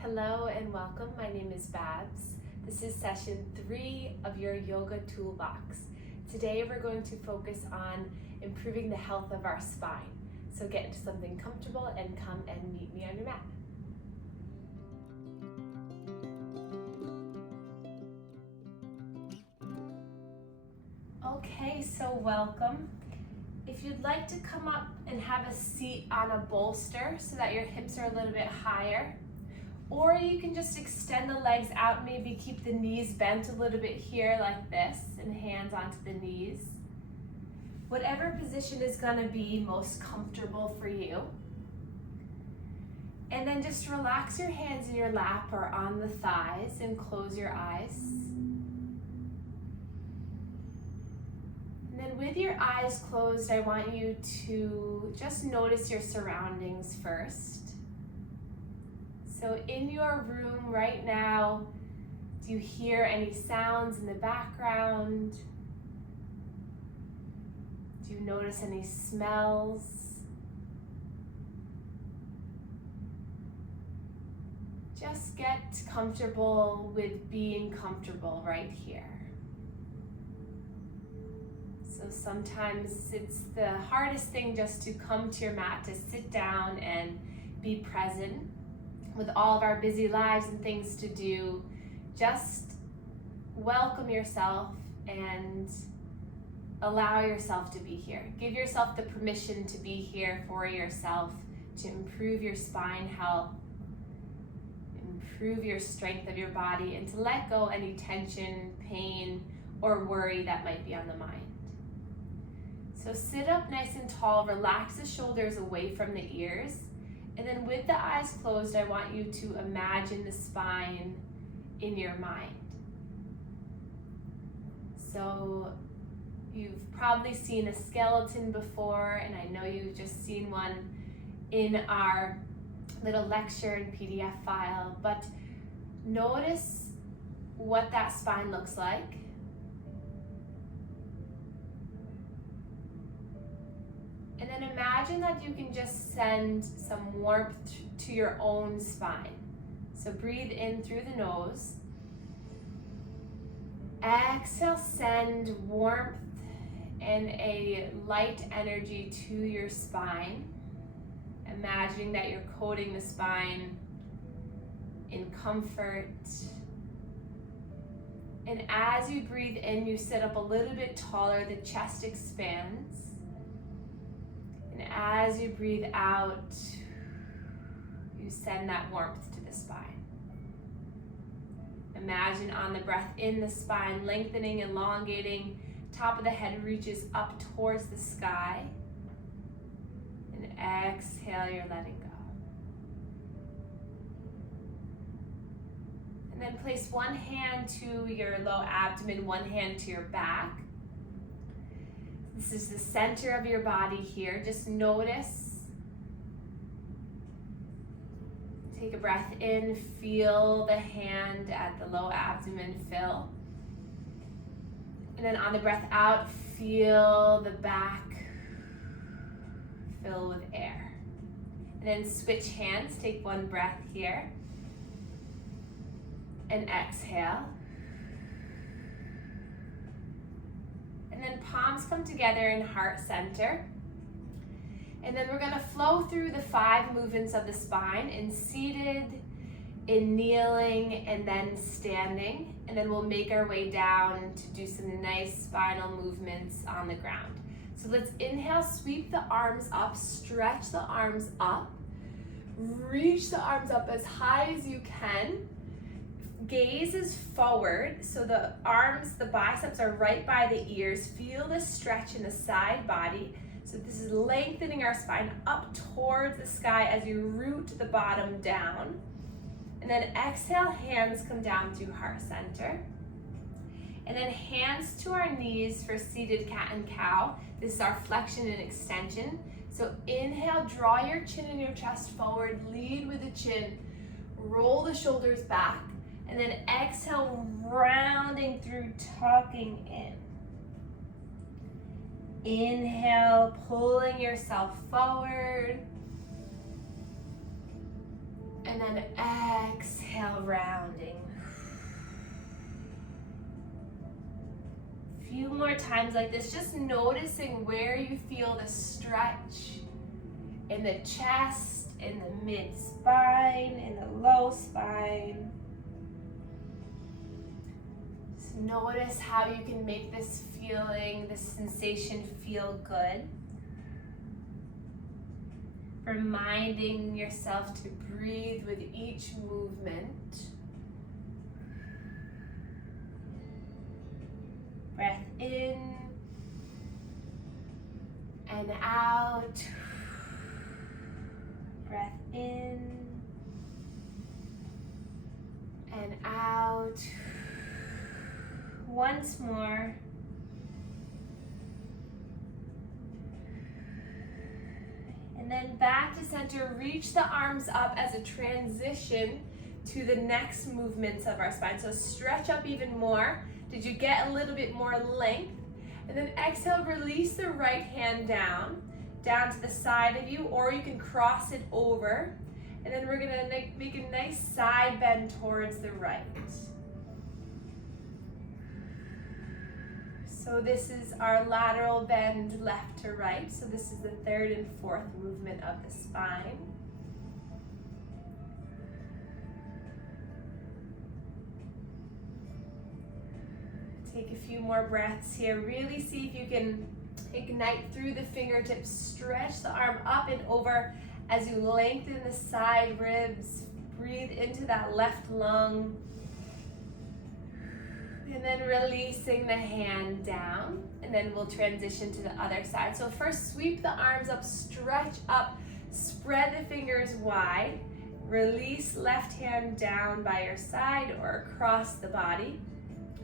Hello and welcome. My name is Babz. This is session 3 of your yoga toolbox. Today we're going to focus on improving the health of our spine. So get into something comfortable and come and meet me on your mat. Okay, so welcome. If you'd like to come up and have a seat on a bolster so that your hips are a little bit higher, or you can just extend the legs out, maybe keep the knees bent a little bit here like this and hands onto the knees. Whatever position is going to be most comfortable for you. And then just relax your hands in your lap or on the thighs and close your eyes. And then with your eyes closed, I want you to just notice your surroundings first. So in your room right now, do you hear any sounds in the background? Do you notice any smells? Just get comfortable with being comfortable right here. So sometimes it's the hardest thing just to come to your mat, to sit down and be present. With all of our busy lives and things to do, just welcome yourself and allow yourself to be here. Give yourself the permission to be here for yourself, to improve your spine health, improve your strength of your body, and to let go any tension, pain, or worry that might be on the mind. So sit up nice and tall, relax the shoulders away from the ears. And then with the eyes closed, I want you to imagine the spine in your mind. So you've probably seen a skeleton before, and I know you've just seen one in our little lecture and PDF file, but notice what that spine looks like. And then imagine that you can just send some warmth to your own spine. So breathe in through the nose. Exhale, send warmth and a light energy to your spine. Imagining that you're coating the spine in comfort. And as you breathe in, you sit up a little bit taller, the chest expands. And as you breathe out, you send that warmth to the spine. Imagine on the breath in, the spine lengthening, elongating, top of the head reaches up towards the sky. And exhale, you're letting go. And then place one hand to your low abdomen, one hand to your back. This is the center of your body here. Just notice. Take a breath in, feel the hand at the low abdomen fill. And then on the breath out, feel the back fill with air. And then switch hands, take one breath here. And exhale. And then palms come together in heart center. And then we're going to flow through the 5 movements of the spine in seated, in kneeling, and then standing. And then we'll make our way down to do some nice spinal movements on the ground. So let's inhale, sweep the arms up, stretch the arms up, reach the arms up as high as you can. Gaze is forward, so the arms, the biceps are right by the ears. Feel the stretch in the side body. So this is lengthening our spine up towards the sky as you root the bottom down. And then exhale, hands come down to heart center. And then hands to our knees for seated cat and cow. This is our flexion and extension. So inhale, draw your chin and your chest forward, lead with the chin, roll the shoulders back. And then exhale, rounding through, tucking in. Inhale, pulling yourself forward. And then exhale, rounding. A few more times like this, just noticing where you feel the stretch in the chest, in the mid-spine, in the low spine. Just notice how you can make this feeling, this sensation feel good. Reminding yourself to breathe with each movement. Breath in and out. Breath in and out. Once more. And then back to center, reach the arms up as a transition to the next movements of our spine. So stretch up even more. Did you get a little bit more length? And then exhale, release the right hand down to the side of you, or you can cross it over. And then we're gonna make a nice side bend towards the right. So this is our lateral bend left to right. So this is the third and fourth movement of the spine. Take a few more breaths here. Really see if you can ignite through the fingertips. Stretch the arm up and over as you lengthen the side ribs. Breathe into that left lung. And then releasing the hand down, and then we'll transition to the other side. So first, sweep the arms up, stretch up, spread the fingers wide, release left hand down by your side or across the body,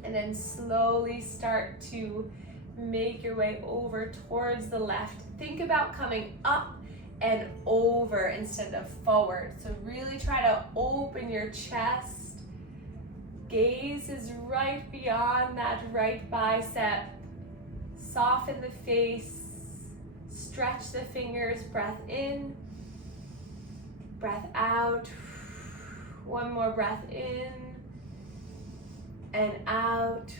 and then slowly start to make your way over towards the left. Think about coming up and over instead of forward. So really try to open your chest. Gaze is right beyond that right bicep. Soften the face. Stretch the fingers. Breath in. Breath out. One more breath in and out.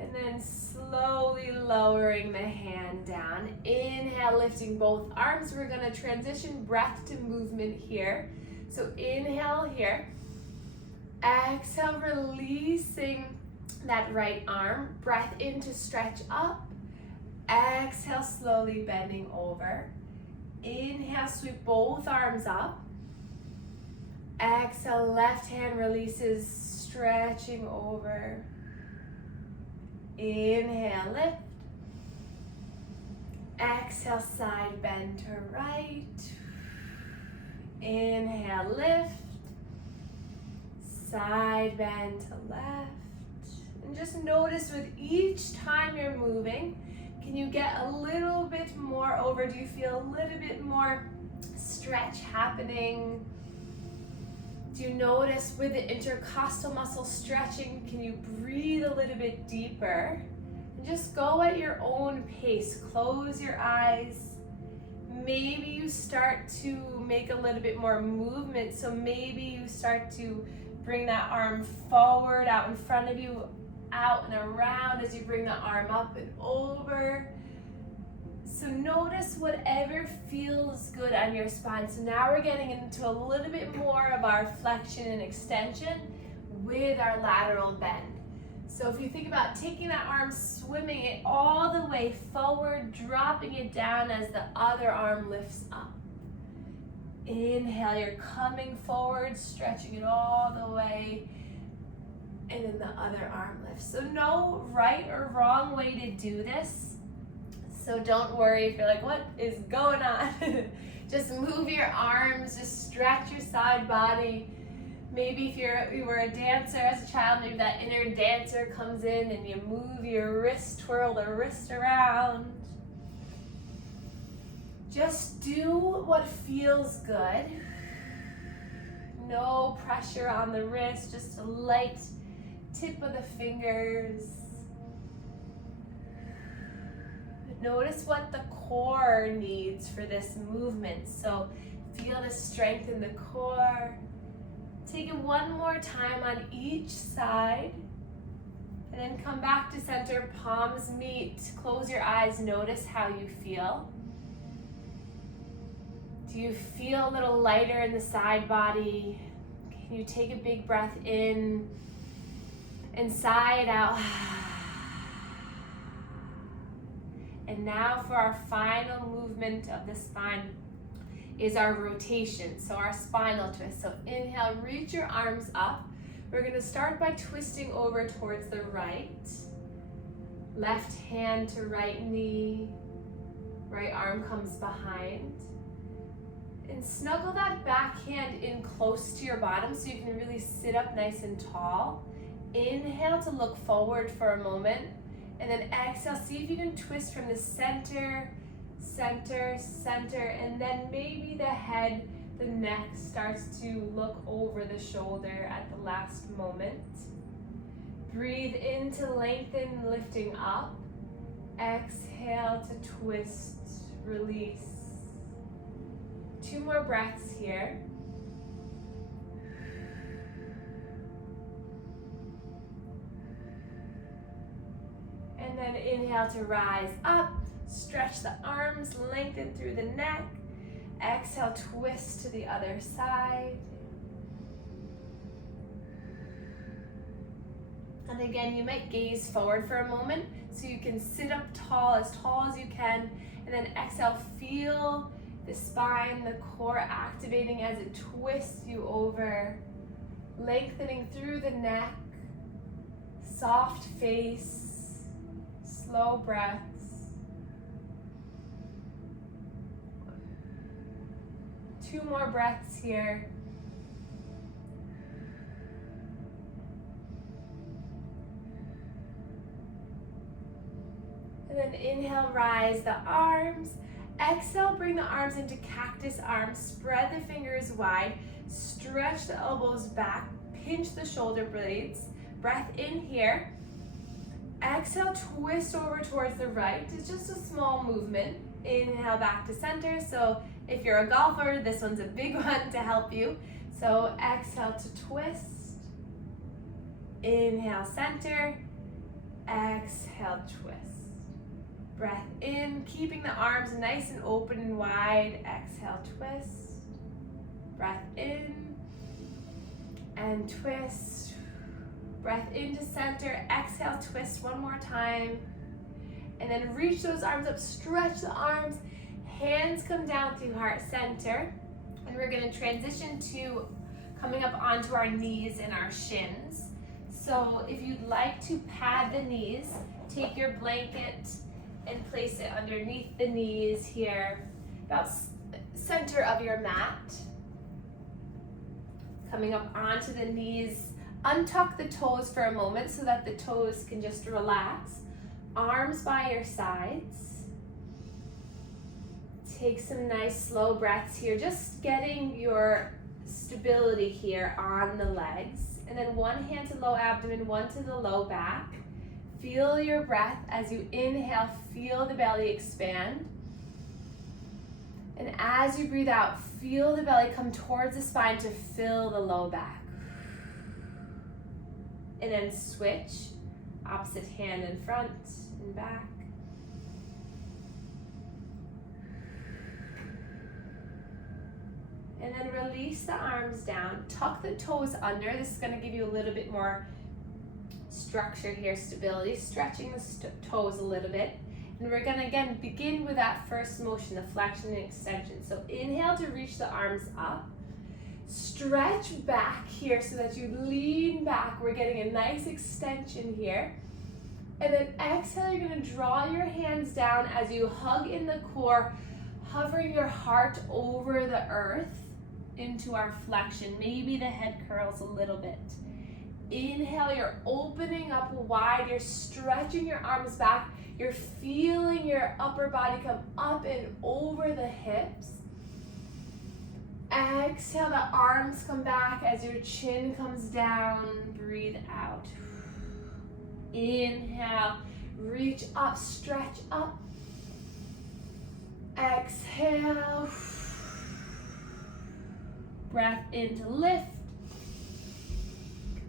And then slowly lowering the hand down. Inhale, lifting both arms. We're going to transition breath to movement here. So inhale here. Exhale, releasing that right arm. Breath in to stretch up. Exhale, slowly bending over. Inhale, sweep both arms up. Exhale, left hand releases, stretching over. Inhale, lift. Exhale, side bend to right. Inhale, lift. Side bend to left. And just notice with each time you're moving, can you get a little bit more over? Do you feel a little bit more stretch happening? Do you notice with the intercostal muscle stretching, can you breathe a little bit deeper? And just go at your own pace. Close your eyes. Maybe you start to make a little bit more movement. So maybe you start to bring that arm forward, out in front of you, out and around as you bring the arm up and over. So notice whatever feels good on your spine. So now we're getting into a little bit more of our flexion and extension with our lateral bend. So if you think about taking that arm, swimming it all the way forward, dropping it down as the other arm lifts up. Inhale, you're coming forward, stretching it all the way, and then the other arm lifts. So no right or wrong way to do this. So don't worry if you're like, what is going on? Just move your arms, just stretch your side body. Maybe if you were a dancer as a child, maybe that inner dancer comes in and you move your wrist, twirl the wrist around. Just do what feels good. No pressure on the wrist, just a light tip of the fingers. Notice what the core needs for this movement. So Feel the strength in the core. Take it one more time on each side. And then come back to center, palms meet. Close your eyes, notice how you feel. Do you feel a little lighter in the side body? Can you take a big breath in and sigh it out? And now for our final movement of the spine is our rotation, so our spinal twist. So inhale, reach your arms up. We're going to start by twisting over towards the right. Left hand to right knee. Right arm comes behind. And snuggle that back hand in close to your bottom so you can really sit up nice and tall. Inhale to look forward for a moment. And then exhale, see if you can twist from the center, center, center, and then maybe the head, the neck starts to look over the shoulder at the last moment. Breathe in to lengthen, lifting up. Exhale to twist, release. 2 more breaths here. And then inhale to rise up. Stretch the arms, lengthen through the neck. Exhale, twist to the other side. And again, you might gaze forward for a moment so you can sit up tall as you can. And then exhale, feel the spine, the core activating as it twists you over. Lengthening through the neck. Soft face. Slow breaths. Two more breaths here. And then inhale, rise the arms. Exhale, bring the arms into cactus arms. Spread the fingers wide. Stretch the elbows back. Pinch the shoulder blades. Breath in here. Exhale, twist over towards the right. It's just a small movement. Inhale back to center. So if you're a golfer, this one's a big one to help you. So exhale to twist. Inhale, center. Exhale, twist. Breath in, keeping the arms nice and open and wide. Exhale, twist. Breath in and twist. Breath into center. Exhale, twist one more time. And then reach those arms up, stretch the arms. Hands come down through heart center. And we're going to transition to coming up onto our knees and our shins. So if you'd like to pad the knees, take your blanket and place it underneath the knees here, about center of your mat. Coming up onto the knees, untuck the toes for a moment so that the toes can just relax. Arms by your sides. Take some nice slow breaths here, just getting your stability here on the legs. And then one hand to low abdomen, one to the low back. Feel your breath as you inhale, feel the belly expand. And as you breathe out, feel the belly come towards the spine to fill the low back. And then switch, opposite hand in front and back. And then release the arms down, tuck the toes under. This is going to give you a little bit more structure here, stability, stretching the toes a little bit. And we're going to again begin with that first motion, the flexion and extension. So inhale to reach the arms up. Stretch back here so that you lean back. We're getting a nice extension here. And then exhale, you're going to draw your hands down as you hug in the core, hovering your heart over the earth into our flexion. Maybe the head curls a little bit. Inhale, you're opening up wide, you're stretching your arms back, you're feeling your upper body come up and over the hips. Exhale, the arms come back as your chin comes down. Breathe out. Inhale, reach up, stretch up. Exhale. Breath in to lift.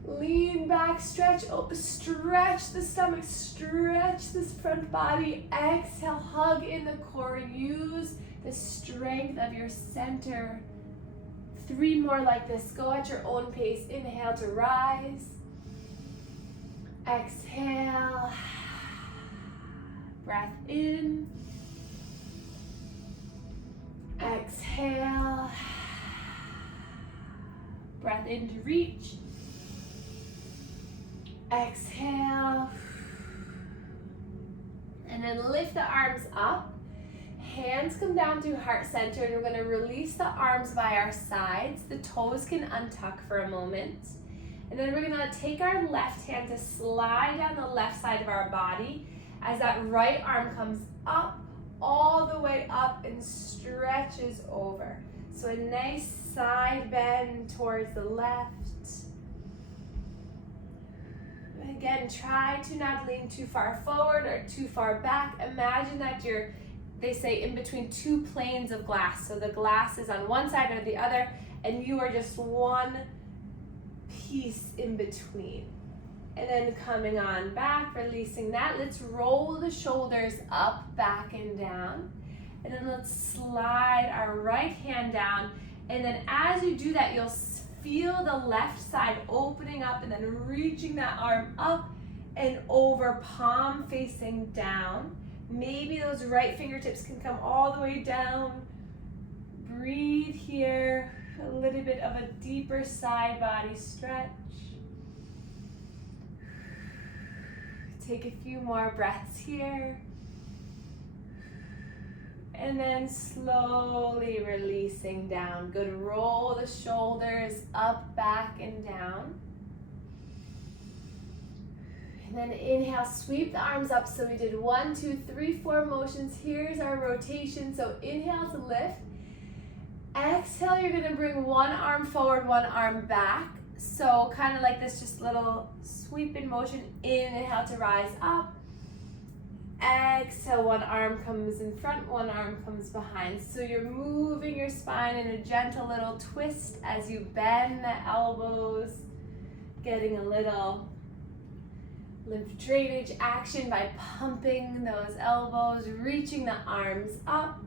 Lean back, stretch, stretch the stomach, stretch this front body. Exhale, hug in the core. Use the strength of your center. 3 more like this. Go at your own pace. Inhale to rise. Exhale. Breath in. Exhale. Breath in to reach. Exhale. And then lift the arms up. Hands come down through heart center, and we're going to release the arms by our sides. The toes can untuck for a moment. And then we're going to take our left hand to slide down the left side of our body as that right arm comes up, all the way up, and stretches over. So a nice side bend towards the left. Again, try to not lean too far forward or too far back. Imagine that you're, they say, in between 2 planes of glass. So the glass is on one side or the other, and you are just one piece in between. And then coming on back, releasing that. Let's roll the shoulders up, back, and down. And then let's slide our right hand down. And then as you do that, you'll feel the left side opening up and then reaching that arm up and over, palm facing down. Maybe those right fingertips can come all the way down. Breathe here. A little bit of a deeper side body stretch. Take a few more breaths here. And then slowly releasing down. Good. Roll the shoulders up, back, and down. And then inhale, sweep the arms up. So we did 1, 2, 3, 4 motions. Here's our rotation. So inhale to lift. Exhale, you're going to bring one arm forward, one arm back. So kind of like this, just little sweep in motion. Inhale to rise up. Exhale, one arm comes in front, one arm comes behind. So you're moving your spine in a gentle little twist as you bend the elbows, getting a little lymph drainage action by pumping those elbows, reaching the arms up.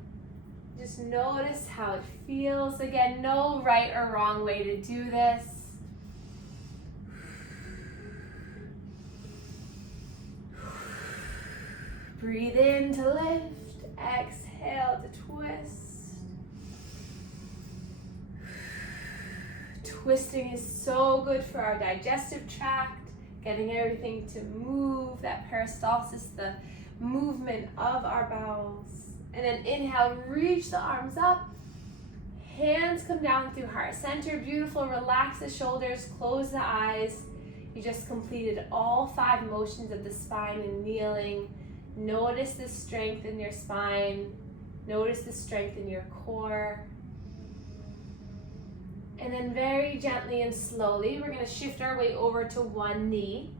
Just notice how it feels. Again, no right or wrong way to do this. Breathe in to lift, exhale to twist. Twisting is so good for our digestive tract, getting everything to move, that peristalsis, the movement of our bowels. And then inhale, reach the arms up. Hands come down through heart center. Beautiful. Relax the shoulders, close the eyes. You just completed all 5 motions of the spine and kneeling. Notice the strength in your spine. Notice the strength in your core. And then very gently and slowly, we're going to shift our way over to one knee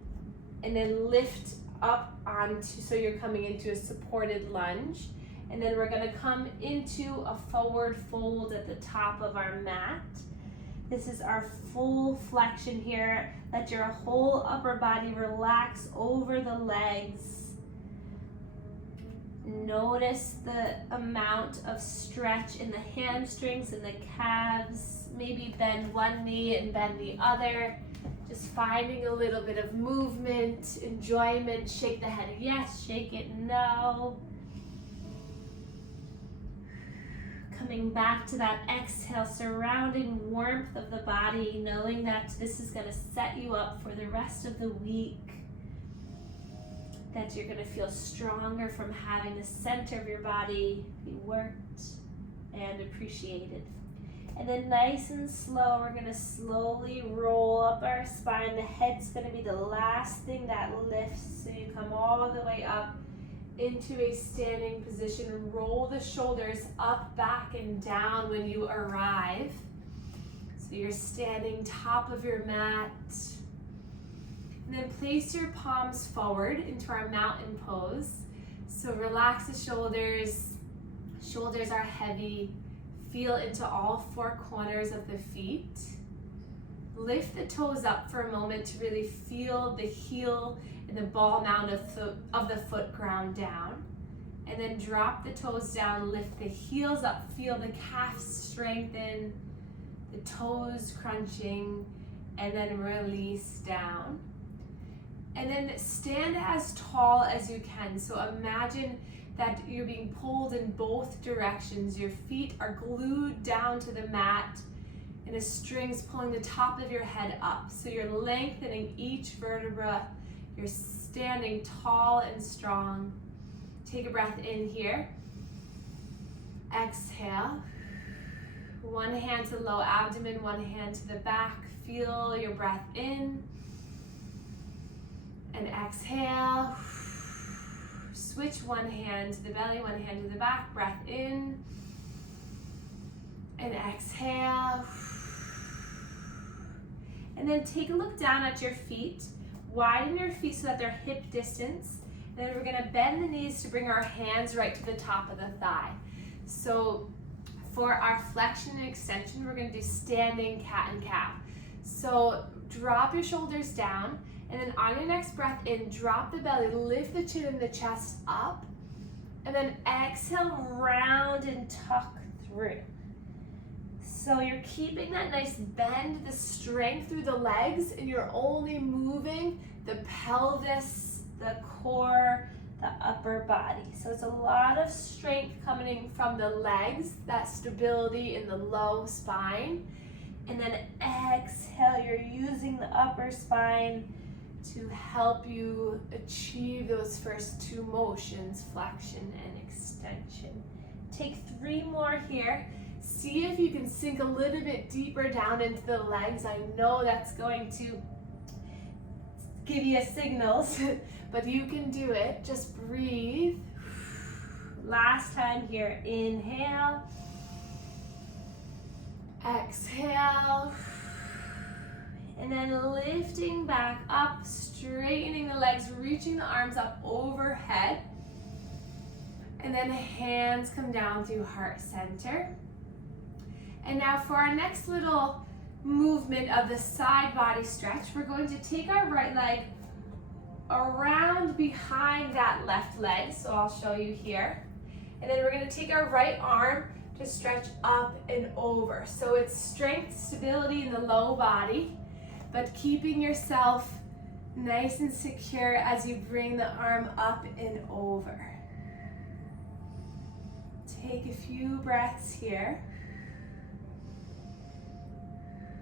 and then lift up onto, so you're coming into a supported lunge. And then we're going to come into a forward fold at the top of our mat. This is our full flexion here. Let your whole upper body relax over the legs. Notice the amount of stretch in the hamstrings and the calves. Maybe bend one knee and bend the other. Just finding a little bit of movement, enjoyment. Shake the head yes, shake it no. Coming back to that exhale, surrounding warmth of the body, knowing that this is going to set you up for the rest of the week. That you're going to feel stronger from having the center of your body be worked and appreciated. And then nice and slow, we're going to slowly roll up our spine. The head's going to be the last thing that lifts. So you come all the way up into a standing position. Roll the shoulders up, back, and down when you arrive. So you're standing top of your mat. And then place your palms forward into our mountain pose. So relax the shoulders. Shoulders are heavy. Feel into all four corners of the feet. Lift the toes up for a moment to really feel the heel and the ball mound of the foot ground down. And then drop the toes down, lift the heels up, feel the calves strengthen, the toes crunching, and then release down. And then stand as tall as you can. So imagine that you're being pulled in both directions. Your feet are glued down to the mat and a string's pulling the top of your head up. So you're lengthening each vertebra. You're standing tall and strong. Take a breath in here. Exhale. One hand to the low abdomen, one hand to the back. Feel your breath in. And exhale. Switch one hand to the belly, one hand to the back. Breath in. And exhale. And then take a look down at your feet. Widen your feet so that they're hip distance. And then we're gonna bend the knees to bring our hands right to the top of the thigh. So for our flexion and extension, we're gonna do standing cat and cow. So drop your shoulders down, and then on your next breath in, drop the belly, lift the chin and the chest up, and then exhale, round and tuck through. So you're keeping that nice bend, the strength through the legs, and you're only moving the pelvis, the core, the upper body. So it's a lot of strength coming from the legs, that stability in the low spine. And then exhale, you're using the upper spine to help you achieve those first two motions, flexion and extension. Take 3 more here. See if you can sink a little bit deeper down into the legs. I know that's going to give you signals, but you can do it. Just breathe. Last time here, inhale. Exhale. And then lifting back up, straightening the legs, reaching the arms up overhead. And then hands come down through heart center. And now for our next little movement of the side body stretch, we're going to take our right leg around behind that left leg. So I'll show you here. And then we're going to take our right arm to stretch up and over. So it's strength, stability in the low body, but keeping yourself nice and secure as you bring the arm up and over. Take a few breaths here.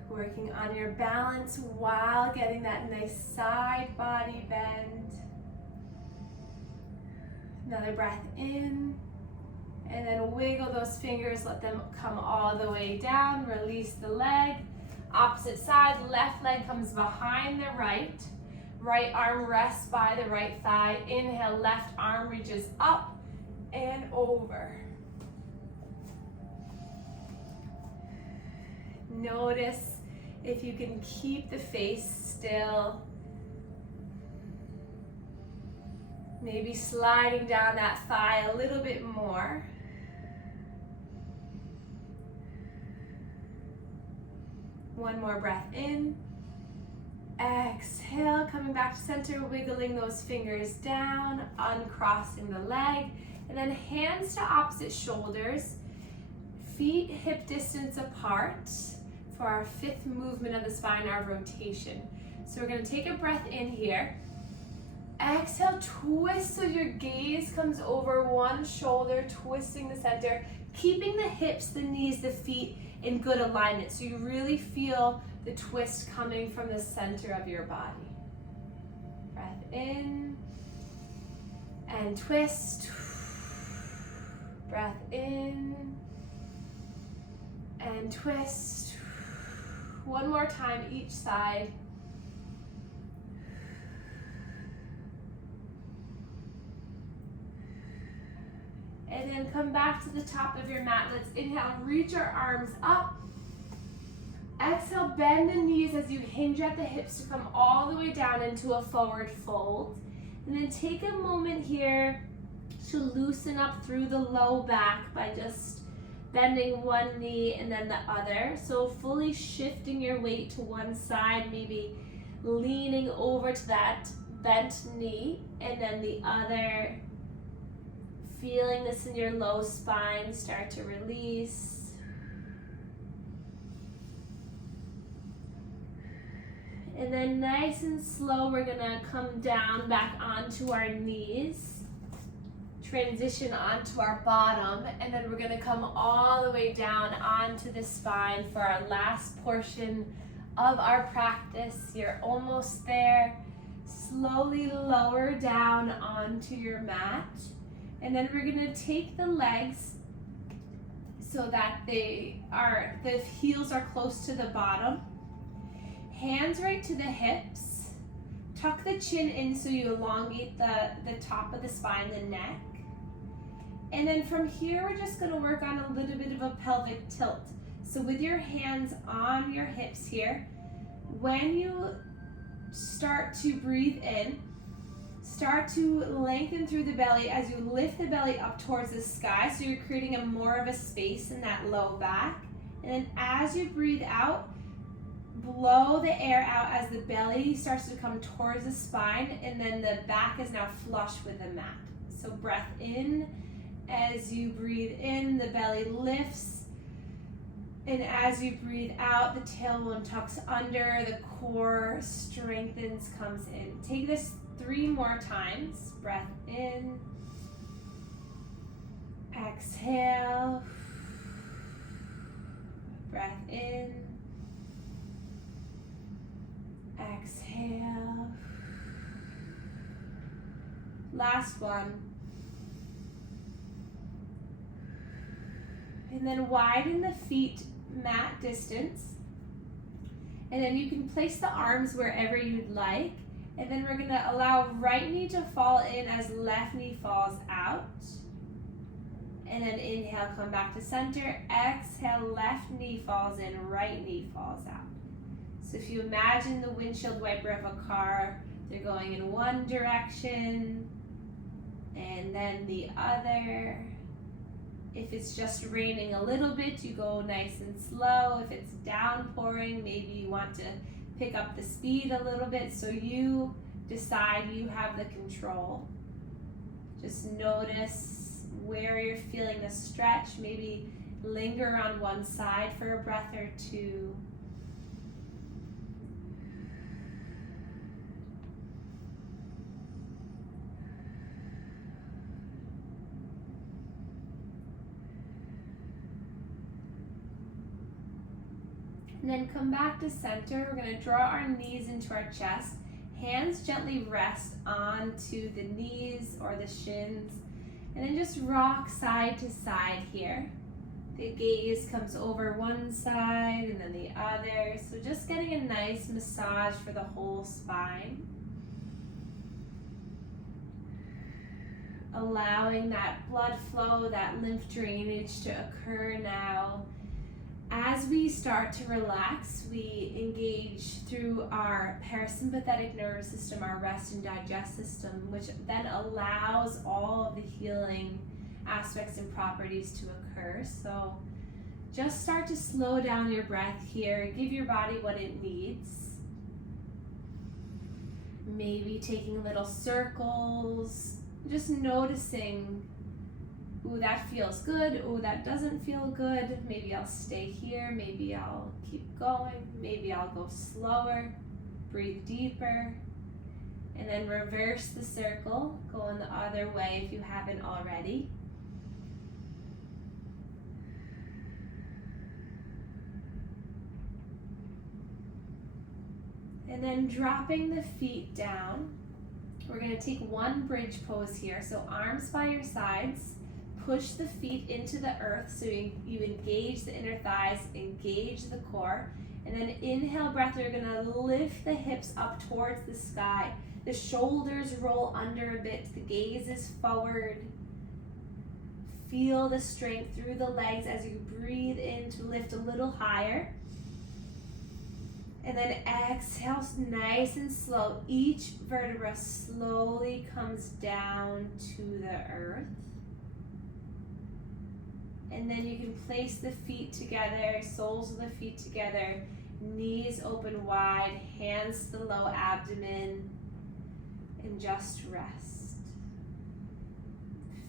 Working on your balance while getting that nice side body bend. Another breath in, and then wiggle those fingers, let them come all the way down, release the leg. Opposite side, left leg comes behind the right. Right arm rests by the right thigh. Inhale, left arm reaches up and over. Notice if you can keep the face still. Maybe sliding down that thigh a little bit more. One more breath in. Exhale, coming back to center, wiggling those fingers down, uncrossing the leg, and then hands to opposite shoulders, feet hip distance apart for our 5th movement of the spine, our rotation. So we're going to take a breath in here. Exhale, twist so your gaze comes over one shoulder, twisting the center, keeping the hips, the knees, the feet in good alignment. So you really feel the twist coming from the center of your body. Breath in and twist. Breath in and twist. One more time each side. And then come back to the top of your mat. Let's inhale, reach our arms up. Exhale, bend the knees as you hinge at the hips to come all the way down into a forward fold. And then take a moment here to loosen up through the low back by just bending one knee and then the other. So fully shifting your weight to one side, maybe leaning over to that bent knee, and then the other. Feeling this in your low spine, start to release. And then nice and slow, we're gonna come down back onto our knees, transition onto our bottom, and then we're gonna come all the way down onto the spine for our last portion of our practice. You're almost there. Slowly lower down onto your mat. And then we're gonna take the legs so that the heels are close to the bottom. Hands right to the hips. Tuck the chin in so you elongate the top of the spine, the neck. And then from here, we're just gonna work on a little bit of a pelvic tilt. So with your hands on your hips here, when you start to breathe in, start to lengthen through the belly as you lift the belly up towards the sky, so you're creating more of a space in that low back. And then as you breathe out, blow the air out as the belly starts to come towards the spine, and then the back is now flush with the mat. So breath in, as you breathe in, the belly lifts, and as you breathe out, the tailbone tucks under, the core strengthens, comes in. Take this 3 more times. Breath in, exhale, breath in, exhale. Last one. And then widen the feet mat distance. And then you can place the arms wherever you'd like. And then we're gonna allow right knee to fall in as left knee falls out. And then inhale, come back to center. Exhale, left knee falls in, right knee falls out. So if you imagine the windshield wiper of a car, they're going in one direction and then the other. If it's just raining a little bit, you go nice and slow. If it's downpouring, maybe you want to pick up the speed a little bit, so you decide, you have the control. Just notice where you're feeling the stretch. Maybe linger on one side for a breath or two. And then come back to center. We're going to draw our knees into our chest. Hands gently rest onto the knees or the shins. And then just rock side to side here. The gaze comes over one side and then the other. So just getting a nice massage for the whole spine. Allowing that blood flow, that lymph drainage to occur now. As we start to relax, we engage through our parasympathetic nervous system, our rest and digest system, which then allows all of the healing aspects and properties to occur. So just start to slow down your breath here. Give your body what it needs. Maybe taking little circles, just noticing, ooh, that feels good. Ooh, that doesn't feel good. Maybe I'll stay here. Maybe I'll keep going. Maybe I'll go slower. Breathe deeper. And then reverse the circle. Go in the other way if you haven't already. And then dropping the feet down. We're going to take one bridge pose here. So arms by your sides. Push the feet into the earth so you engage the inner thighs, engage the core. And then inhale breath, you're gonna lift the hips up towards the sky. The shoulders roll under a bit, the gaze is forward. Feel the strength through the legs as you breathe in to lift a little higher. And then exhale nice and slow. Each vertebra slowly comes down to the earth. And then you can place the feet together, soles of the feet together, knees open wide, hands to the low abdomen, and just rest.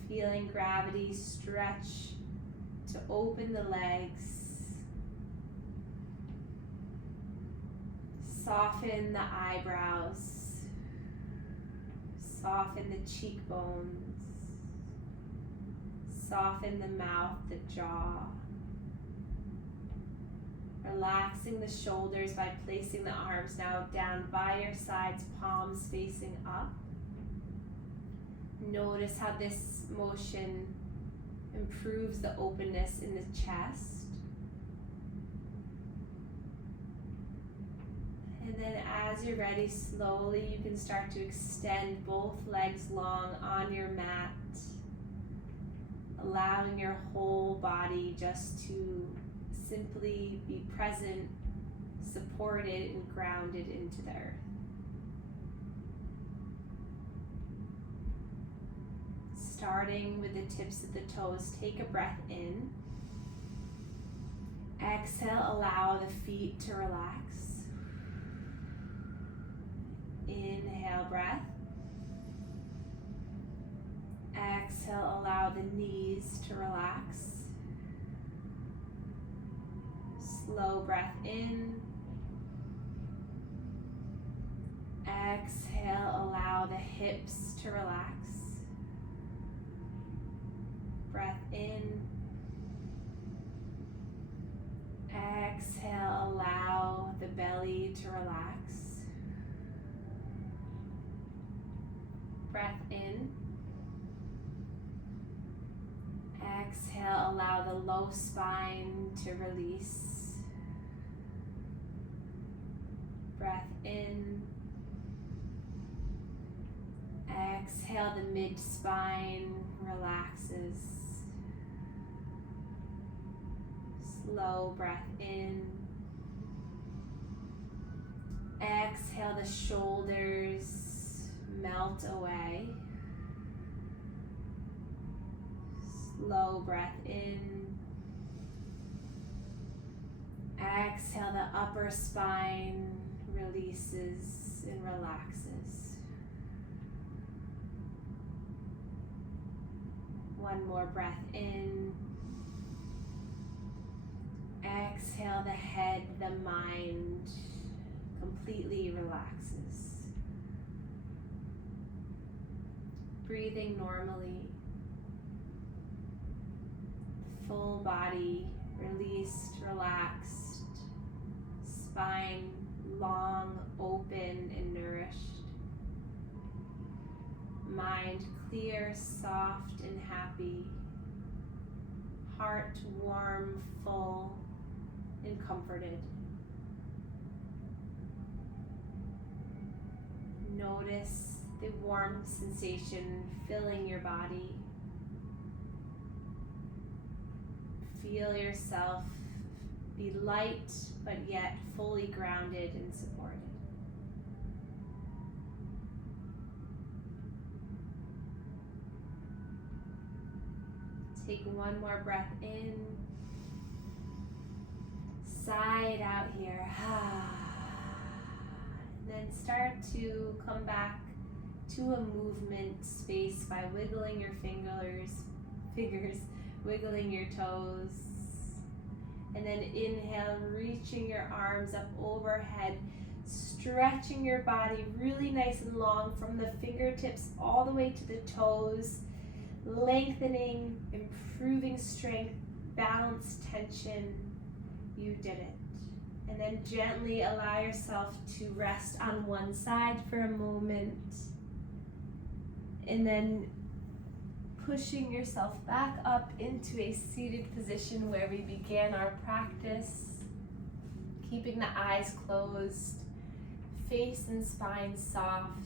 Feeling gravity stretch to open the legs. Soften the eyebrows. Soften the cheekbones. Soften the mouth, the jaw. Relaxing the shoulders by placing the arms now down by your sides, palms facing up. Notice how this motion improves the openness in the chest. And then as you're ready, slowly you can start to extend both legs long on your mat, allowing your whole body just to simply be present, supported, and grounded into the earth. Starting with the tips of the toes, take a breath in. Exhale, allow the feet to relax. Inhale, breath. Exhale, allow the knees to relax. Slow breath in. Exhale, allow the hips to relax. Breath in. Exhale, allow the belly to relax. Breath in. Exhale, allow the low spine to release. Breath in. Exhale, the mid-spine relaxes. Slow breath in. Exhale, the shoulders melt away. Slow breath in. Exhale, the upper spine releases and relaxes. One more breath in. Exhale, the head, the mind completely relaxes. Breathing normally. Full body released, relaxed. Spine long, open, and nourished. Mind clear, soft, and happy. Heart warm, full, and comforted. Notice the warm sensation filling your body. Feel yourself be light, but yet fully grounded and supported. Take one more breath in. Side out here. And then start to come back to a movement space by wiggling your fingers, wiggling your toes. And then inhale, reaching your arms up overhead, stretching your body really nice and long from the fingertips all the way to the toes, lengthening, improving strength, balance, tension. You did it. And then gently allow yourself to rest on one side for a moment. And then pushing yourself back up into a seated position where we began our practice. Keeping the eyes closed, face and spine soft.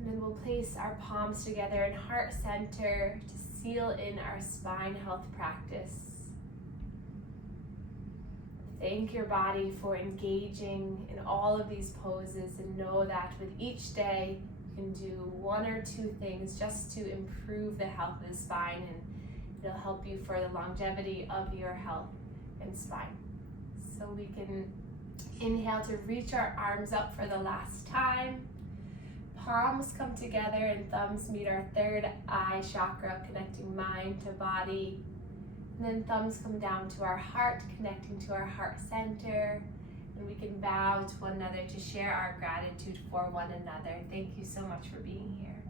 And then we'll place our palms together in heart center to seal in our spine health practice. Thank your body for engaging in all of these poses, and know that with each day can do 1 or 2 things just to improve the health of the spine, and it'll help you for the longevity of your health and spine. So we can inhale to reach our arms up for the last time. Palms come together and thumbs meet our third eye chakra, connecting mind to body. And then thumbs come down to our heart, connecting to our heart center. And we can bow to one another to share our gratitude for one another. Thank you so much for being here.